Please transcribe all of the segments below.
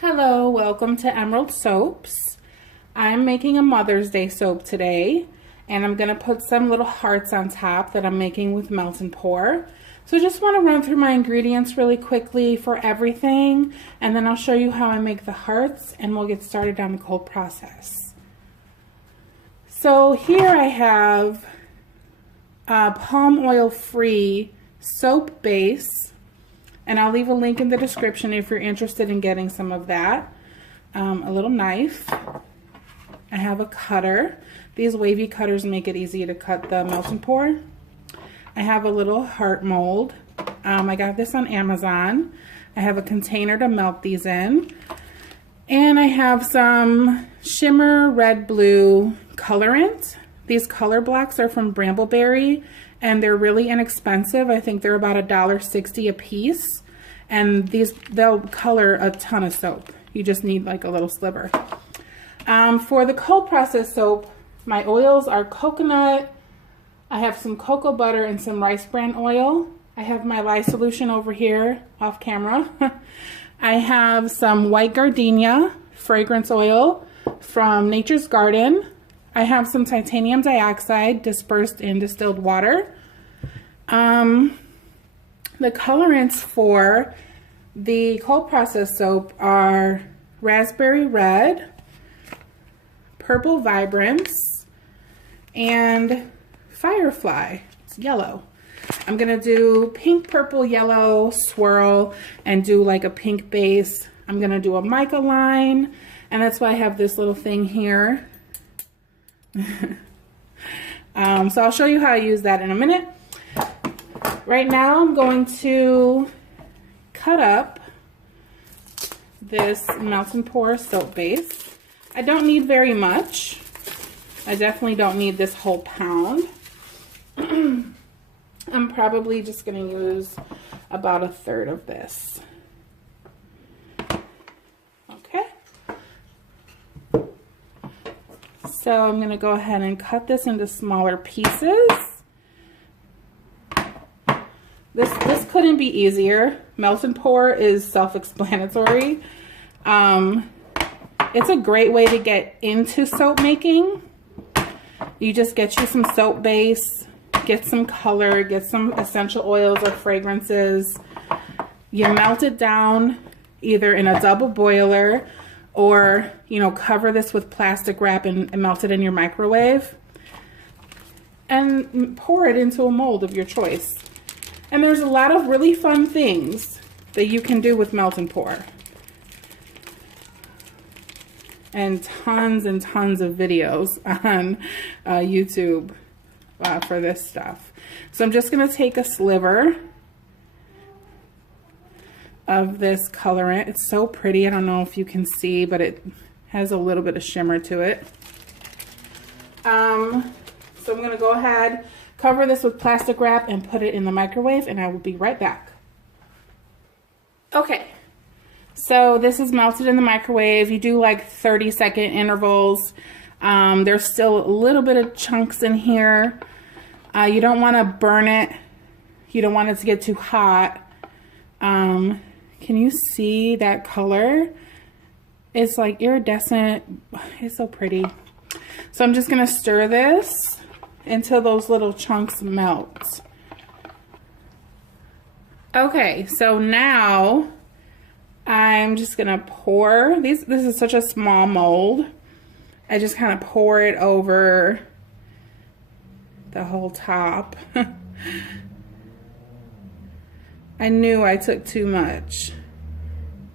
Hello, welcome to Emerald Soaps. I'm making a Mother's Day soap today, and I'm going to put some little hearts on top that I'm making with Melt and Pour. So I just want to run through my ingredients really quickly for everything, and then I'll show you how I make the hearts, and we'll get started on the cold process. So here I have a palm oil free soap base. And I'll leave a link in the description if you're interested in getting some of that. A little knife. I have a cutter. These wavy cutters make it easy to cut the Melt and Pour. I have a little heart mold. I got this on Amazon. I have a container to melt these in. And I have some shimmer red blue colorant. These color blocks are from Brambleberry, and they're really inexpensive. I think they're about $1.60 a piece, and they'll color a ton of soap. You just need like a little sliver. For the cold process soap, my oils are coconut. I have some cocoa butter and some rice bran oil. I have my lye solution over here off camera. I have some white gardenia fragrance oil from Nature's Garden. I have some titanium dioxide dispersed in distilled water. The colorants for the cold process soap are raspberry red, purple vibrance, and firefly. It's yellow. I'm gonna do pink, purple, yellow swirl and do like a pink base. I'm gonna do a mica line, and that's why I have this little thing here. So I'll show you how I use that in a minute. Right now I'm going to cut up this Melt and Pour soap base. I don't need very much. I definitely don't need this whole pound. I'm probably just going to use about 1/3 of this. So I'm going to go ahead and cut this into smaller pieces. This couldn't be easier. Melt and Pour is self-explanatory. It's a great way to get into soap making. You just get you some soap base, get some color, get some essential oils or fragrances. You melt it down either in a double boiler, or, you know, cover this with plastic wrap and melt it in your microwave. And pour it into a mold of your choice. And there's a lot of really fun things that you can do with Melt and Pour. And tons of videos on YouTube for this stuff. So I'm just going to take a sliver of this colorant. It's so pretty. I don't know if you can see, but it has a little bit of shimmer to it. So I'm going to go ahead, cover this with plastic wrap and put it in the microwave, and I will be right back. Okay, so this is melted in the microwave. You do like 30-second intervals. There's still a little bit of chunks in here. You don't want to burn it. You don't want it to get too hot. Can you see that color? It's like iridescent. It's so pretty. So I'm just going to stir this until those little chunks melt. Okay, so now I'm just going to pour. This is such a small mold. I just kind of pour it over the whole top. I knew I took too much,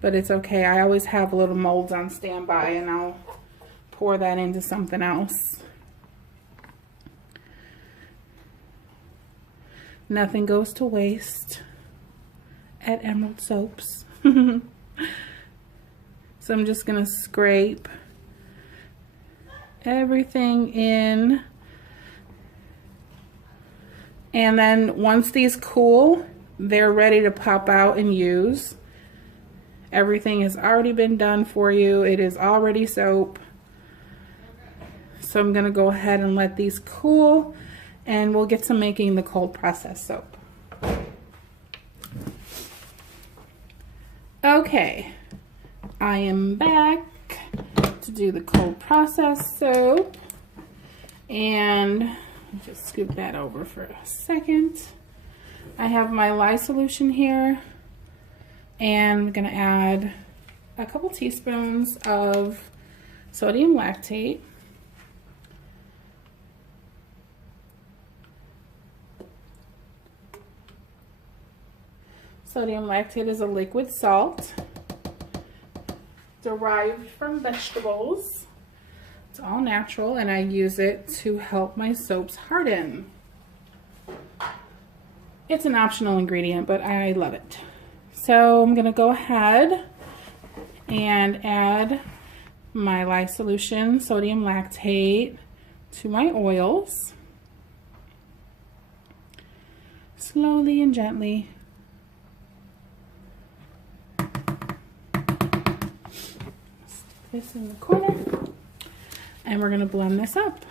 but it's okay. I always have little molds on standby, and I'll pour that into something else. Nothing goes to waste at Emerald Soaps. So I'm just gonna scrape everything in. And then once these cool, they're ready to pop out and use. Everything has already been done for you. It is already soap. So I'm going to go ahead and let these cool, and we'll get to making the cold process soap. Okay, I am back to do the cold process soap, and just scoop that over for a second. I have my lye solution here, and I'm going to add a couple teaspoons of sodium lactate. Sodium lactate is a liquid salt derived from vegetables. It's all natural, and I use it to help my soaps harden. It's an optional ingredient, but I love it. So I'm going to go ahead and add my lye solution, sodium lactate, to my oils. Slowly and gently. This in the corner, and we're going to blend this up.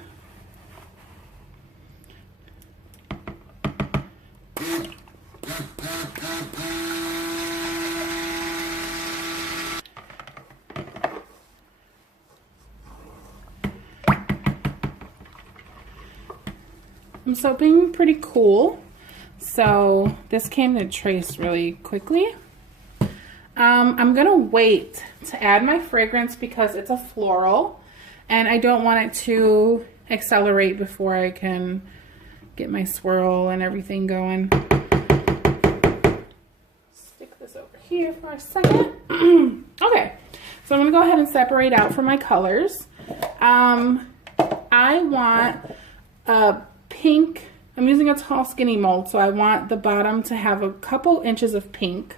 I'm soaping pretty cool, so this came to trace really quickly. I'm gonna wait to add my fragrance because it's a floral and I don't want it to accelerate before I can get my swirl and everything going. Stick this over here for a second. Okay, so I'm gonna go ahead and separate out for my colors. I want a pink. I'm using a tall skinny mold, so I want the bottom to have a couple inches of pink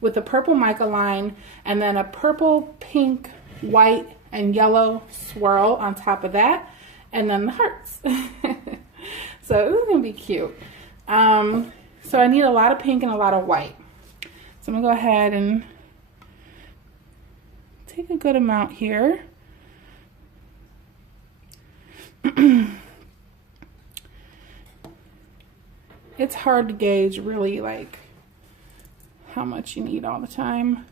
with a purple mica line, and then a purple, pink, white, and yellow swirl on top of that, and then the hearts. So this is gonna be cute. So I need a lot of pink and a lot of white. So I'm gonna go ahead and take a good amount here. It's hard to gauge really like how much you need all the time. I'm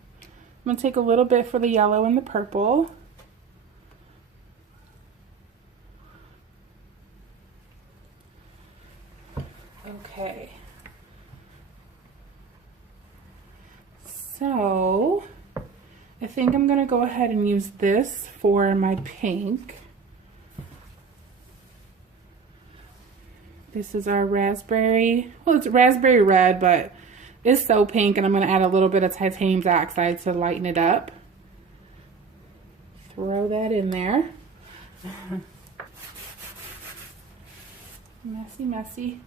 gonna take a little bit for the yellow and the purple. Okay. So I think I'm gonna go ahead and use this for my pink. This is our raspberry. Well, it's raspberry red, but it's so pink, and I'm going to add a little bit of titanium dioxide to lighten it up. Throw that in there. Messy, messy.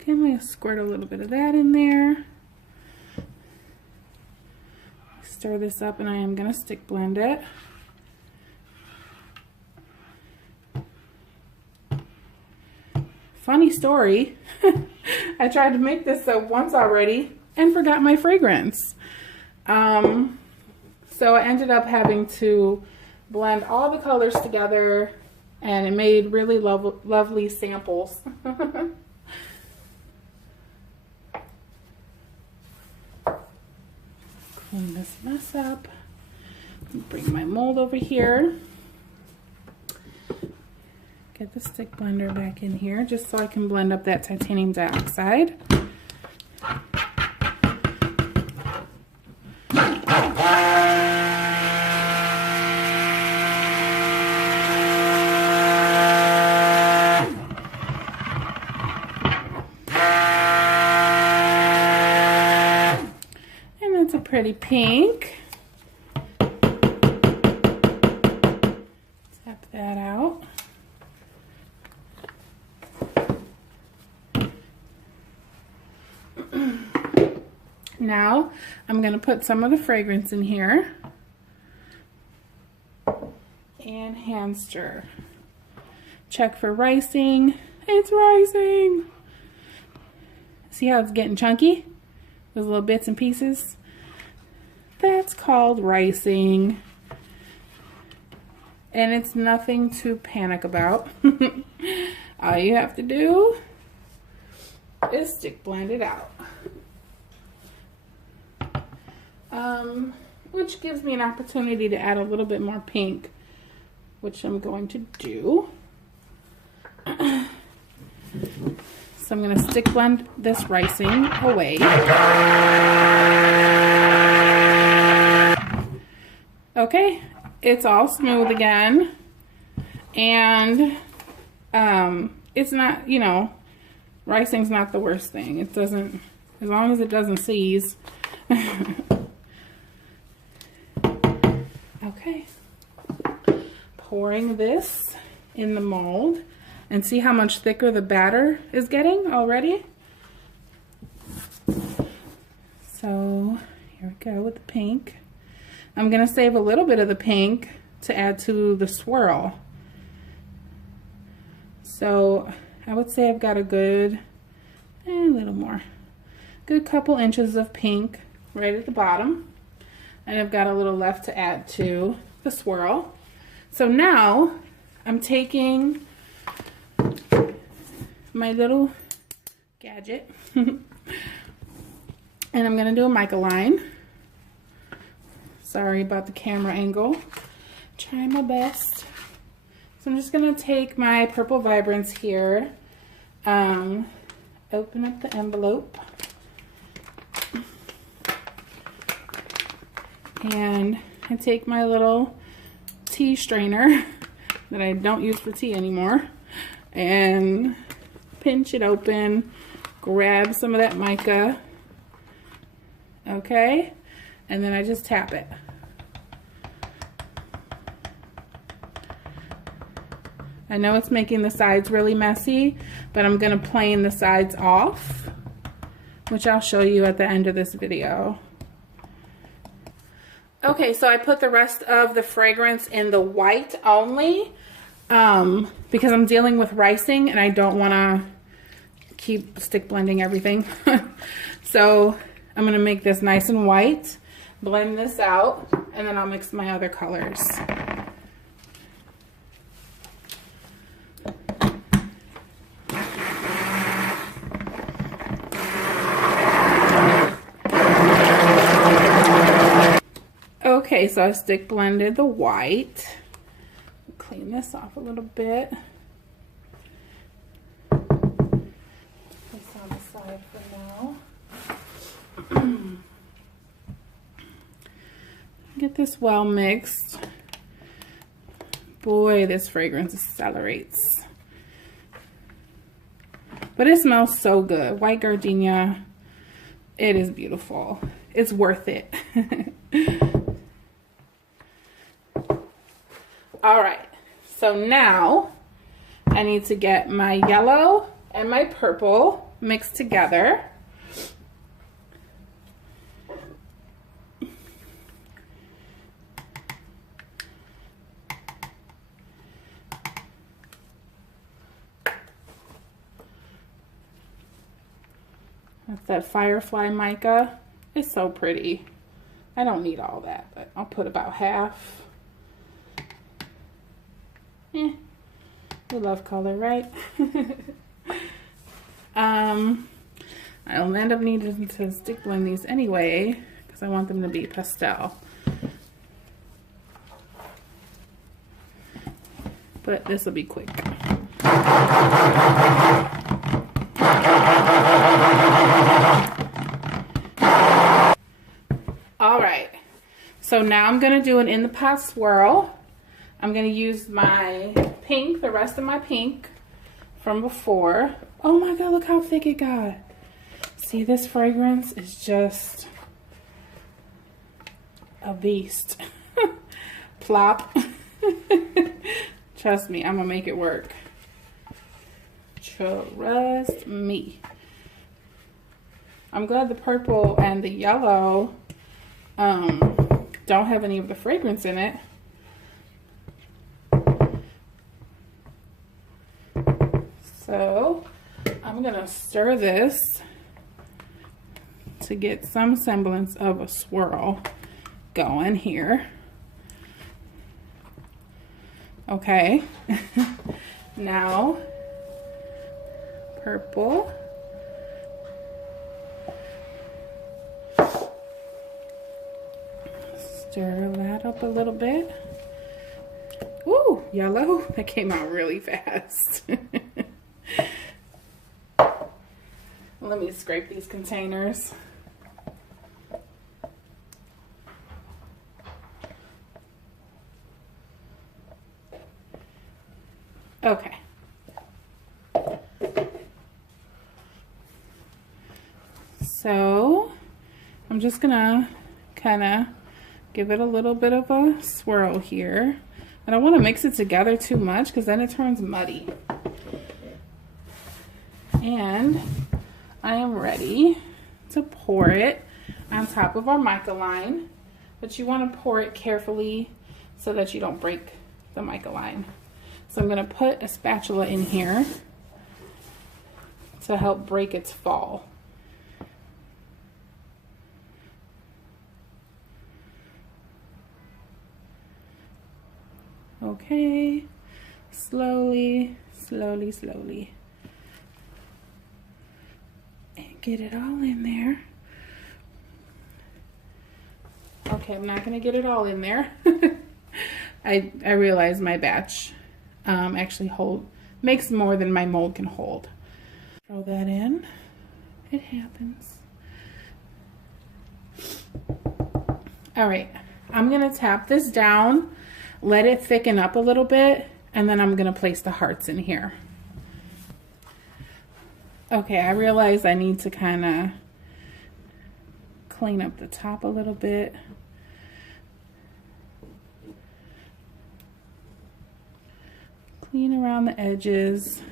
Okay, I'm going to squirt a little bit of that in there. Stir this up, and I am going to stick blend it. Funny story. I tried to make this soap once already and forgot my fragrance. So I ended up having to blend all the colors together, and it made really lovely samples. Clean this mess up. Bring my mold over here. Get the stick blender back in here just so I can blend up that titanium dioxide. And that's a pretty pink. Tap that out. Now I'm going to put some of the fragrance in here and hand stir. Check for ricing. It's rising. See how it's getting chunky? Those little bits and pieces. That's called ricing. And it's nothing to panic about. All you have to do is stick blend it out. which gives me an opportunity to add a little bit more pink, which I'm going to do. So I'm going to stick blend this ricing away. Okay, it's all smooth again. And it's not, you know, ricing's not the worst thing. It doesn't, as long as it doesn't seize. Okay, pouring this in the mold, and see how much thicker the batter is getting already. So here we go with the pink. I'm gonna save a little bit of the pink to add to the swirl. So I would say I've got a good, a little more, good couple inches of pink right at the bottom. And I've got a little left to add to the swirl. So now I'm taking my little gadget and I'm gonna do a mica line. Sorry about the camera angle. Trying my best. So I'm just gonna take my Purple Vibrance here, open up the envelope, and I take my little tea strainer that I don't use for tea anymore and pinch it open, grab some of that mica, okay, and then I just tap it. I know it's making the sides really messy, but I'm gonna plane the sides off, which I'll show you at the end of this video. Okay, so I put the rest of the fragrance in the white only because I'm dealing with ricing and I don't want to keep stick blending everything. So I'm going to make this nice and white, blend this out, and then I'll mix my other colors. Okay, so I stick blended the white. Clean this off a little bit. Put this on the side for now. Get this well mixed. Boy, this fragrance accelerates. But it smells so good. White gardenia. It is beautiful. It's worth it. All right, so now I need to get my yellow and my purple mixed together. That's that Firefly mica. It's so pretty. I don't need all that, but I'll put about half. We love color, right? I'll end up needing to stick blend these anyway because I want them to be pastel. But this will be quick. All right, so now I'm gonna do an in the pot swirl. I'm going to use my pink, the rest of my pink from before. Oh my God, look how thick it got. See, this fragrance is just a beast. Plop. Trust me, I'm going to make it work. Trust me. I'm glad the purple and the yellow don't have any of the fragrance in it. So I'm gonna stir this to get some semblance of a swirl going here. Okay, now purple. Stir that up a little bit. Ooh, yellow. That came out really fast. Let me scrape these containers. Okay. So I'm just gonna kind of give it a little bit of a swirl here. I don't want to mix it together too much because then it turns muddy. And I am ready to pour it on top of our mica line, but you want to pour it carefully so that you don't break the mica line. So I'm going to put a spatula in here to help break its fall. Okay, slowly, slowly, slowly. And get it all in there. Okay, I'm not gonna get it all in there. I realize my batch actually makes more than my mold can hold. Throw that in. It happens. All right, I'm gonna tap this down, let it thicken up a little bit, and then I'm gonna place the hearts in here. Okay, I realize I need to kind of clean up the top a little bit. Clean around the edges.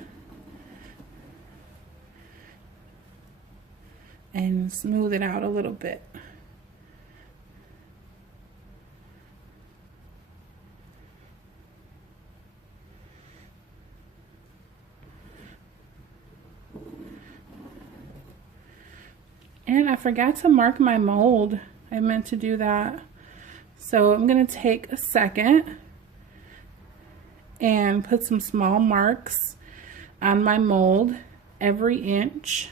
And smooth it out a little bit. And I forgot to mark my mold. I meant to do that. So I'm gonna take a second and put some small marks on my mold every inch.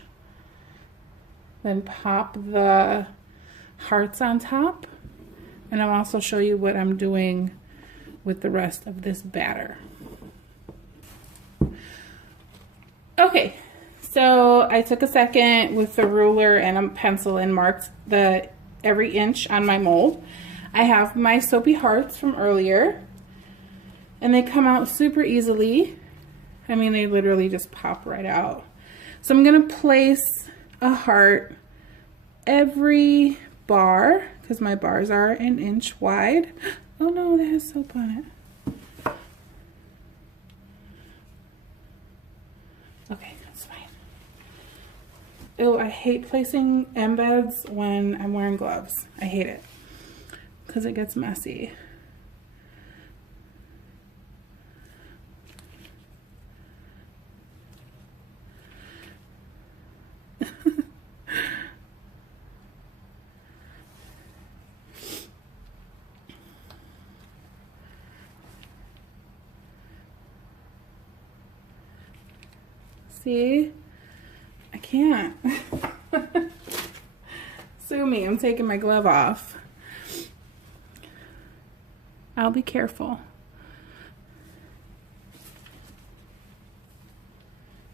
Then pop the hearts on top. And I'll also show you what I'm doing with the rest of this batter. Okay. So I took a second with the ruler and a pencil and marked every inch on my mold. I have my soapy hearts from earlier, and they come out super easily. I mean, they literally just pop right out. So I'm gonna place a heart every bar, because my bars are an inch wide. Oh no, that has soap on it. Okay. Oh, I hate placing embeds when I'm wearing gloves. I hate it because it gets messy. See? I can't. Sue me, I'm taking my glove off. I'll be careful.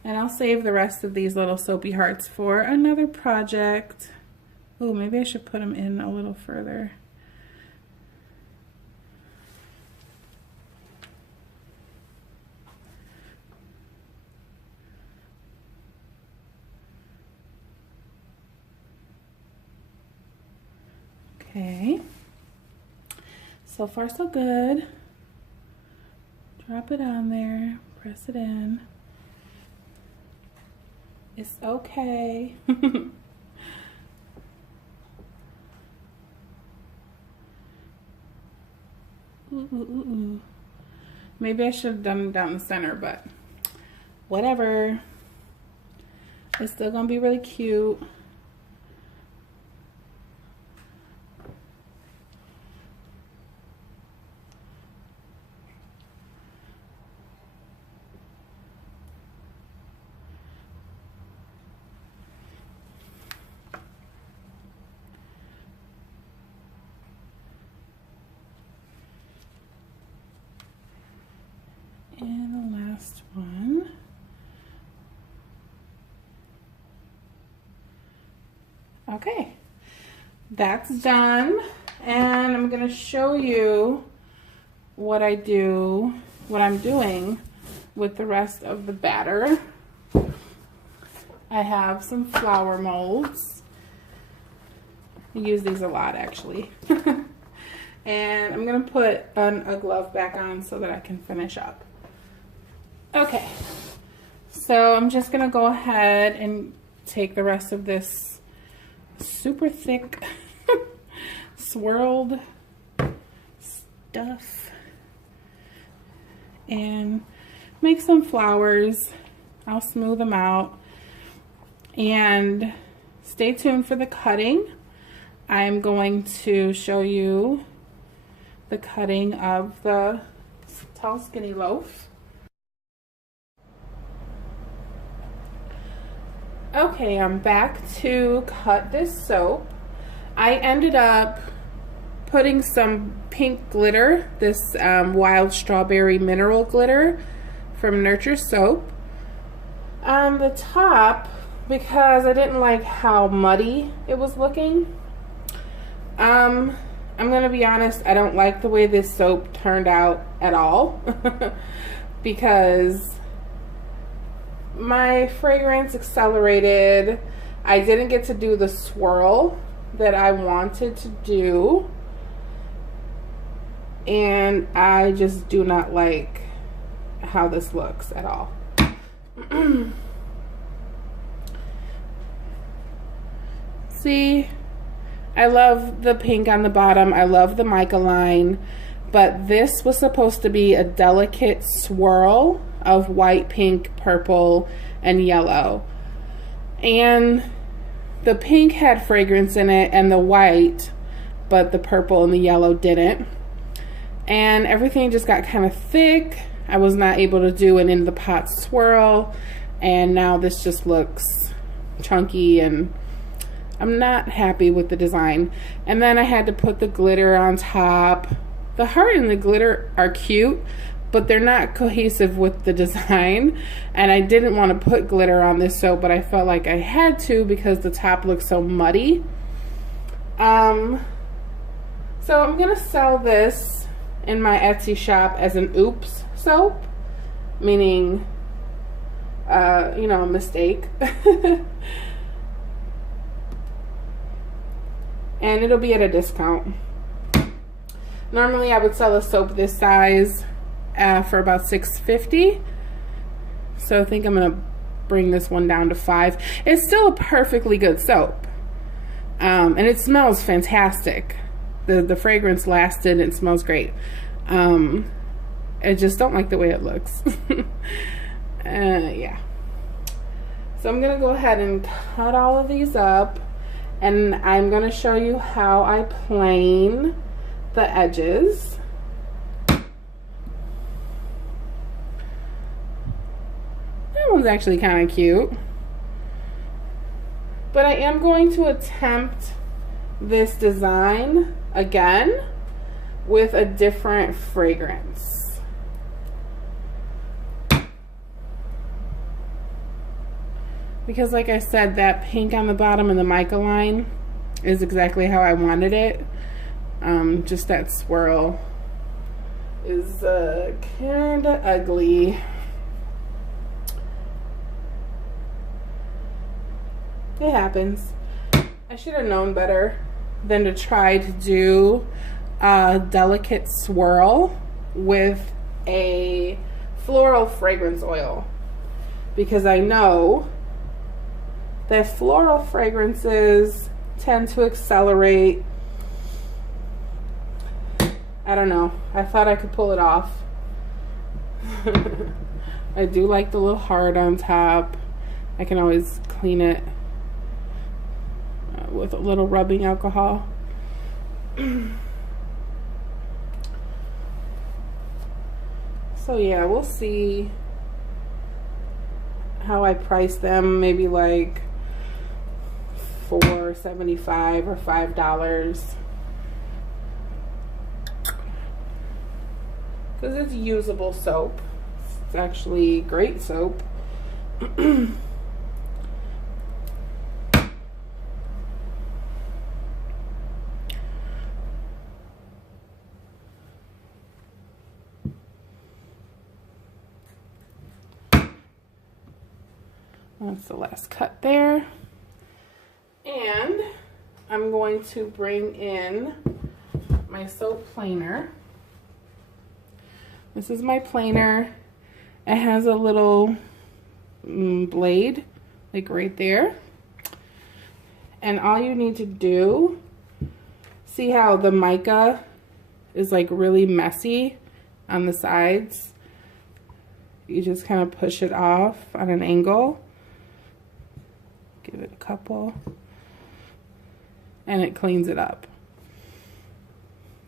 And I'll save the rest of these little soapy hearts for another project. Oh, maybe I should put them in a little further. Okay, so far so good. Drop it on there, press it in. It's okay. Ooh, ooh, ooh, ooh. Maybe I should have done it down the center, but whatever. It's still gonna be really cute. Okay, that's done. And I'm gonna show you what I'm doing with the rest of the batter. I have some flour molds. I use these a lot actually. And I'm gonna put a glove back on so that I can finish up. Okay, so I'm just gonna go ahead and take the rest of this super thick swirled stuff and make some flowers. I'll smooth them out and stay tuned for the cutting. I'm going to show you the cutting of the tall skinny loaf. Okay, I'm back to cut this soap. I ended up putting some pink glitter, this wild strawberry mineral glitter from Nurture Soap, on the top because I didn't like how muddy it was looking. I'm gonna be honest, I don't like the way this soap turned out at all because my fragrance accelerated. I didn't get to do the swirl that I wanted to do, and I just do not like how this looks at all. See, I love the pink on the bottom. I love the mica line, but this was supposed to be a delicate swirl of white, pink, purple, and yellow. And the pink had fragrance in it and the white, but the purple and the yellow didn't. And everything just got kind of thick. I was not able to do an in the pot swirl, and now this just looks chunky and I'm not happy with the design. And then I had to put the glitter on top. The heart and the glitter are cute, but they're not cohesive with the design. And I didn't want to put glitter on this soap, but I felt like I had to because the top looks so muddy. So I'm gonna sell this in my Etsy shop as an oops soap, meaning, you know, a mistake. And it'll be at a discount. Normally I would sell a soap this size for about $6.50. So I think I'm gonna bring this one down to $5. It's still a perfectly good soap. And it smells fantastic. The fragrance lasted and it smells great. I just don't like the way it looks. Yeah. So I'm gonna go ahead and cut all of these up, and I'm gonna show you how I plane the edges. That one's actually kind of cute. But I am going to attempt this design again with a different fragrance. Because like I said, that pink on the bottom and the mica line is exactly how I wanted it. Just that swirl is kind of ugly. It happens. I should have known better than to try to do a delicate swirl with a floral fragrance oil, because I know that floral fragrances tend to accelerate. I don't know. I thought I could pull it off. I do like the little heart on top. I can always clean it with a little rubbing alcohol. So yeah, we'll see how I price them. Maybe like $4.75 or $5, because it's usable soap. It's actually great soap. That's the last cut there. And I'm going to bring in my soap planer. This is my planer. It has a little blade, like right there. And all you need to do, see how the mica is like really messy on the sides? You just kind of push it off on an angle. Give it a couple. And it cleans it up.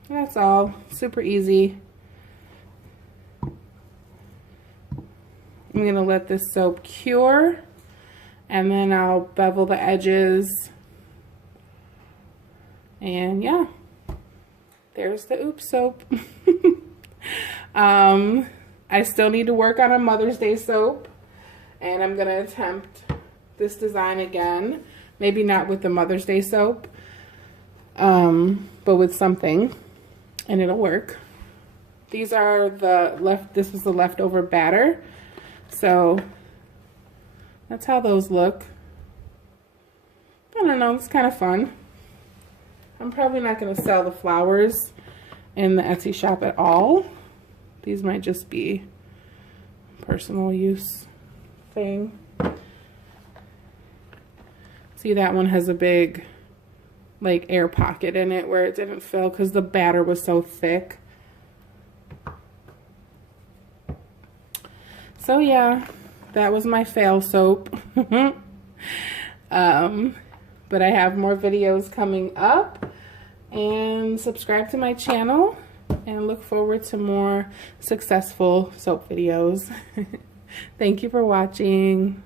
That's all. Super easy. I'm going to let this soap cure. And then I'll bevel the edges. And yeah. There's the Oops soap. I still need to work on a Mother's Day soap. And I'm going to attempt this design again. Maybe not with the Mother's Day soap. But with something. And it'll work. These are this was the leftover batter. So that's how those look. I don't know, it's kind of fun. I'm probably not going to sell the flowers in the Etsy shop at all. These might just be personal use thing. See, that one has a big like air pocket in it where it didn't fill because the batter was so thick. So yeah, that was my fail soap. But I have more videos coming up, and subscribe to my channel and look forward to more successful soap videos. Thank you for watching.